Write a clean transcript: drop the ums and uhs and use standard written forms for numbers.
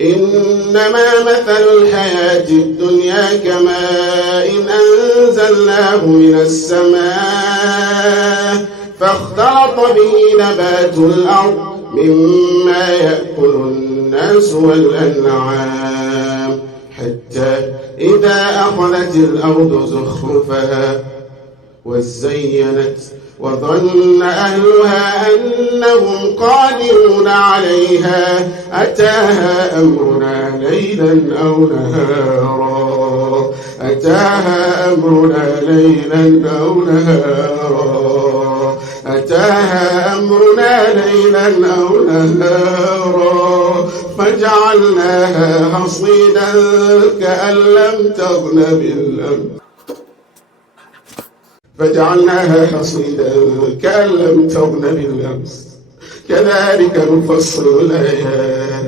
إنما مثل الحياة الدنيا كماء أنزلناه من السماء فاختلط به نبات الأرض مما يأكل الناس والأنعام حتى إذا أخذت الأرض زخرفها وزينت وظن أهلها أنهم قادرون عليها أتاها أمرنا ليلا أو نهارا أتاها أمرنا ليلا أو نهارا أتاها أمرنا ليلا أو نهارا فجعلناها حصيدا كأن لم تغن بالأمس فجعلناها حصيدا كأن لم تغن بالأمس كذلك نفصل الآيات